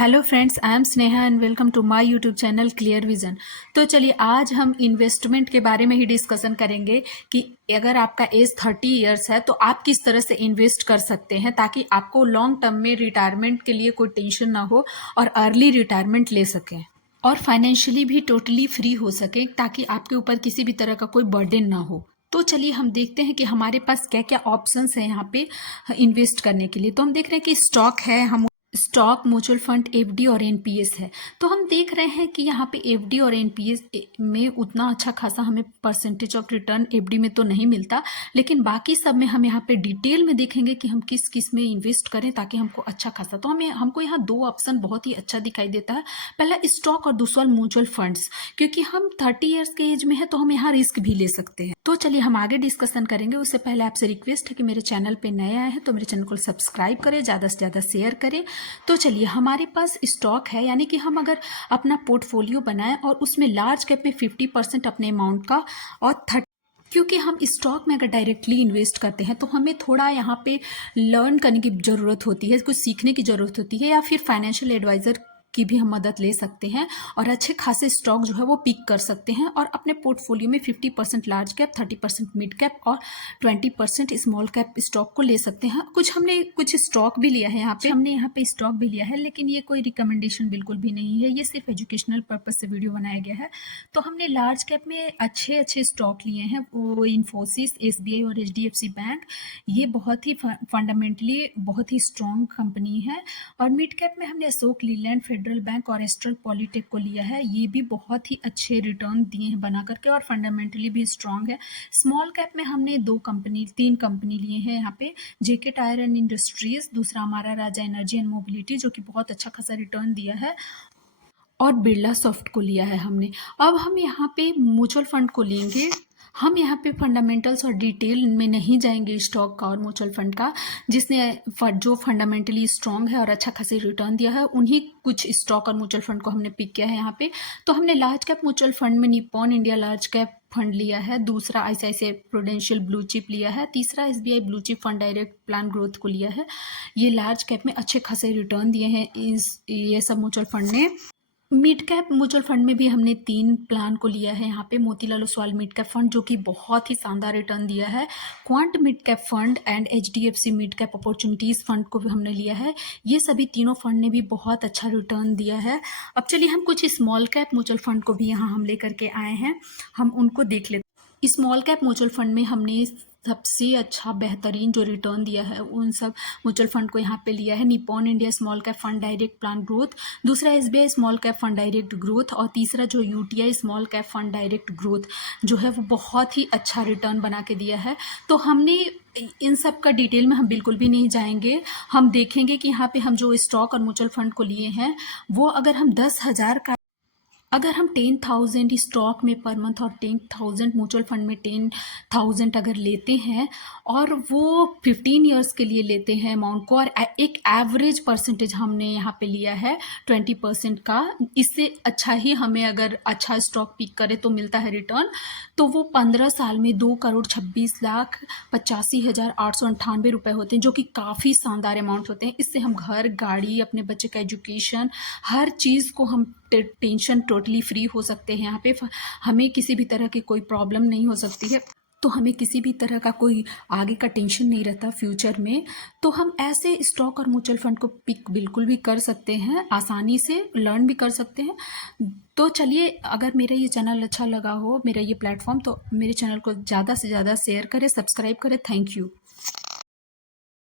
Hello friends, I am Sneha and welcome to my YouTube channel clear vision. तो चलिए आज हम इन्वेस्टमेंट के बारे में ही डिस्कशन करेंगे कि अगर आपका एज 30 इयर्स है तो आप किस तरह से इन्वेस्ट कर सकते हैं ताकि आपको लॉन्ग टर्म में रिटायरमेंट के लिए कोई टेंशन ना हो और अर्ली रिटायरमेंट ले सकें और फाइनेंशियली भी टोटली फ्री हो सके ताकि आपके ऊपर किसी भी तरह का कोई बर्डन ना हो। तो चलिए हम देखते हैं कि हमारे पास क्या क्या ऑप्शंस हैं यहाँ पे इन्वेस्ट करने के लिए। तो हम देख रहे हैं कि स्टॉक है, हम स्टॉक, म्यूचुअल फंड, एफडी और एनपीएस है। तो हम देख रहे हैं कि यहाँ पे एफडी और एनपीएस में उतना अच्छा खासा हमें परसेंटेज ऑफ रिटर्न एफडी में तो नहीं मिलता, लेकिन बाकी सब में हम यहाँ पे डिटेल में देखेंगे कि हम किस किस में इन्वेस्ट करें ताकि हमको अच्छा खासा। तो हमको यहाँ दो ऑप्शन बहुत ही अच्छा दिखाई देता है, पहला स्टॉक और दूसरा म्यूचुअल फंड्स। क्योंकि हम 30 ईयर्स के एज में है तो हम यहाँ रिस्क भी ले सकते हैं। तो चलिए हम आगे डिस्कशन करेंगे। उससे पहले आपसे रिक्वेस्ट है कि मेरे चैनल पे नए आए हैं तो मेरे चैनल को सब्सक्राइब करें, ज़्यादा से ज़्यादा शेयर करें। तो चलिए हमारे पास स्टॉक है, यानी कि हम अगर अपना पोर्टफोलियो बनाएं और उसमें लार्ज कैप में 50% अपने अमाउंट का और 30, क्योंकि हम स्टॉक में अगर डायरेक्टली इन्वेस्ट करते हैं तो हमें थोड़ा यहाँ पे लर्न करने की ज़रूरत होती है, कुछ सीखने की ज़रूरत होती है, या फिर फाइनेंशियल एडवाइज़र की भी हम मदद ले सकते हैं और अच्छे खासे स्टॉक जो है वो पिक कर सकते हैं और अपने पोर्टफोलियो में 50% लार्ज कैप, 30% मिड कैप और 20% स्मॉल कैप स्टॉक को ले सकते हैं। हमने कुछ स्टॉक भी लिया है, यहाँ पे स्टॉक भी लिया है, लेकिन ये कोई रिकमेंडेशन बिल्कुल भी नहीं है, ये सिर्फ एजुकेशनल पर्पज से वीडियो बनाया गया है। तो हमने लार्ज कैप में अच्छे स्टॉक लिए हैं, वो इन्फोसिस, एसबीआई और एचडीएफसी बैंक। ये बहुत ही फंडामेंटली बहुत ही स्ट्रॉन्ग कंपनी है। और मिड कैप में हमने अशोक लीलैंड, फेडरल बैंक और एस्ट्रल पॉलीटेक को लिया है। ये भी बहुत ही अच्छे रिटर्न दिए हैं बना करके और फंडामेंटली भी स्ट्रांग है। स्मॉल कैप में हमने तीन कंपनी लिए हैं यहाँ पे, जेके टायर एंड इंडस्ट्रीज, दूसरा हमारा राजा एनर्जी एंड मोबिलिटी जो कि बहुत अच्छा खासा रिटर्न दिया है, और बिरला सॉफ्ट को लिया है हमने। अब हम यहाँ पे म्यूचुअल फंड को लेंगे। हम यहाँ पे फंडामेंटल्स और डिटेल में नहीं जाएंगे स्टॉक का और म्यूचुअल फंड का। जो फंडामेंटली स्ट्रांग है और अच्छा खासी रिटर्न दिया है, उन्हीं कुछ स्टॉक और म्यूचुअल फंड को हमने पिक किया है यहाँ पे। तो हमने लार्ज कैप म्यूचुअल फंड में Nippon India large cap fund लिया है, दूसरा आईसीआईसीआई प्रूडेंशियल ब्लू चिप लिया है, तीसरा SBI blue chip fund direct plan growth को लिया है। ये लार्ज कैप में अच्छे खासे रिटर्न दिए हैं ये सब म्यूचुअल फंड ने। मिड कैप म्यूचुअल फंड में भी हमने 3 प्लान को लिया है यहाँ पे, Motilal Oswal mid cap fund जो कि बहुत ही शानदार रिटर्न दिया है, quant mid cap fund and HDFC mid cap opportunities fund को भी हमने लिया है। ये सभी तीनों फंड ने भी बहुत अच्छा रिटर्न दिया है। अब चलिए हम कुछ स्मॉल कैप म्यूचुअल फंड को भी यहाँ हम लेकर के आए हैं, हम उनको देख लेते हैं। स्मॉल कैप म्यूचुअल फंड में हमने सबसे अच्छा बेहतरीन जो रिटर्न दिया है उन सब म्यूचुअल फंड को यहाँ पे लिया है, Nippon India small cap fund direct plan growth, दूसरा SBI small cap fund direct growth, और तीसरा जो UTI small cap fund direct growth जो है वो बहुत ही अच्छा रिटर्न बना के दिया है। तो हमने इन सब का डिटेल में हम बिल्कुल भी नहीं जाएंगे। हम देखेंगे कि यहाँ पे हम जो स्टॉक और म्यूचुअल फंड को लिए हैं वो अगर हम 10,000 स्टॉक में पर मंथ और 10,000 म्यूचुअल फंड में 10,000 अगर लेते हैं और वो 15 इयर्स के लिए लेते हैं अमाउंट को, और एक एवरेज परसेंटेज हमने यहाँ पे लिया है 20% का, इससे अच्छा ही हमें अगर अच्छा स्टॉक पिक करे तो मिलता है रिटर्न, तो वो 15 साल में 2,26,85,898 रुपये होते हैं, जो कि काफ़ी शानदार अमाउंट होते हैं। इससे हम घर, गाड़ी, अपने बच्चे का एजुकेशन, हर चीज़ को हम टेंशन टोटली फ्री हो सकते हैं। यहाँ पे हमें किसी भी तरह की कोई प्रॉब्लम नहीं हो सकती है, तो हमें किसी भी तरह का कोई आगे का टेंशन नहीं रहता फ्यूचर में। तो हम ऐसे स्टॉक और म्यूचुअल फंड को पिक बिल्कुल भी कर सकते हैं, आसानी से लर्न भी कर सकते हैं। तो चलिए, अगर मेरा ये चैनल अच्छा लगा हो, मेरा ये प्लेटफॉर्म, तो मेरे चैनल को ज़्यादा से ज़्यादा शेयर करें, सब्सक्राइब करें। Thank you.